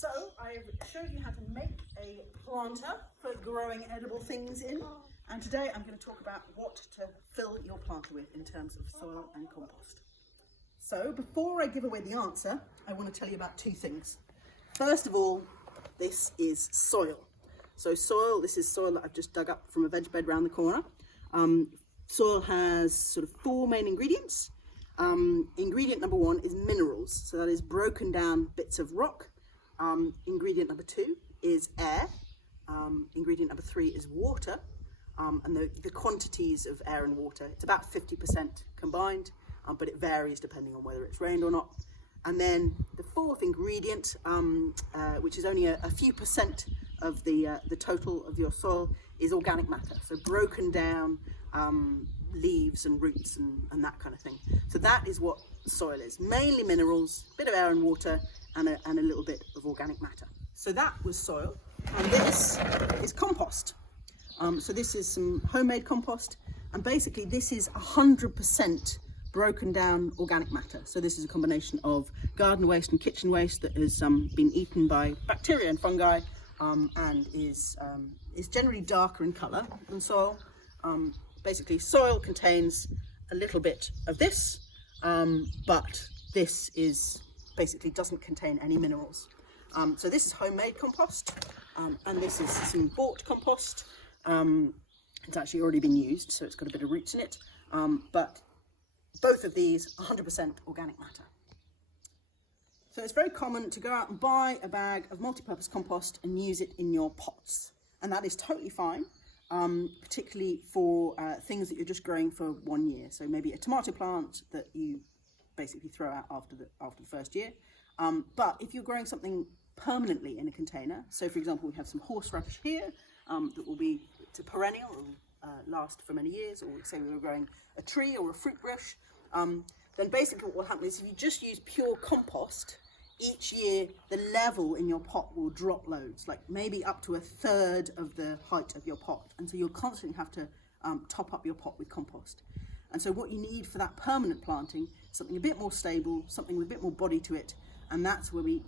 So I've showed you how to make a planter for growing edible things in, and today I'm going to talk about what to fill your planter with in terms of soil and compost. So before I give away the answer, I want to tell you about two things. First of all, this is soil. So soil, this is soil that I've just dug up from a veg bed round the corner. Soil has sort of four main ingredients. Ingredient number one is minerals, so that is broken down bits of rock. Ingredient number two is air. Ingredient number three is water. And the quantities of air and water, it's about 50% combined, but it varies depending on whether it's rained or not. And then the fourth ingredient, which is only a few percent of the total of your soil, is organic matter, so broken down leaves and roots and that kind of thing. So that is what soil is, mainly minerals, a bit of air and water, and a little bit of organic matter. So that was soil, and this is compost. So this is some homemade compost, and basically this is 100% broken down organic matter. So this is a combination of garden waste and kitchen waste that has been eaten by bacteria and fungi, and is generally darker in colour than soil. Basically soil contains a little bit of this, but this is basically doesn't contain any minerals. So this is homemade compost, and this is some bought compost. It's actually already been used, so it's got a bit of roots in it, but both of these 100% organic matter. So it's very common to go out and buy a bag of multi-purpose compost and use it in your pots, and that is totally fine, particularly for things that you're just growing for 1 year. So maybe a tomato plant that you basically throw out after the first year. But if you're growing something permanently in a container, so for example we have some horseradish here that will be to perennial, or last for many years, or say we were growing a tree or a fruit bush, then basically what will happen is if you just use pure compost, each year the level in your pot will drop loads, like maybe up to 1/3 of the height of your pot, and so you'll constantly have to top up your pot with compost. And so what you need for that permanent planting is something a bit more stable, something with a bit more body to it, and that's where we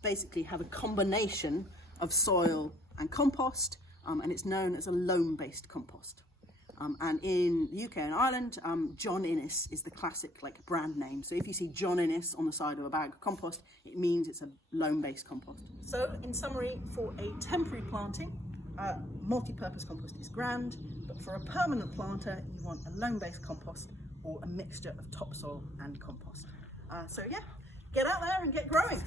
basically have a combination of soil and compost, and it's known as a loam-based compost. And in the UK and Ireland, John Innes is the classic brand name. So if you see John Innes on the side of a bag of compost, it means it's a loam-based compost. So in summary, for a temporary planting, multi-purpose compost is grand, but for a permanent planter, you want a loam-based compost or a mixture of topsoil and compost. So yeah, get out there and get growing.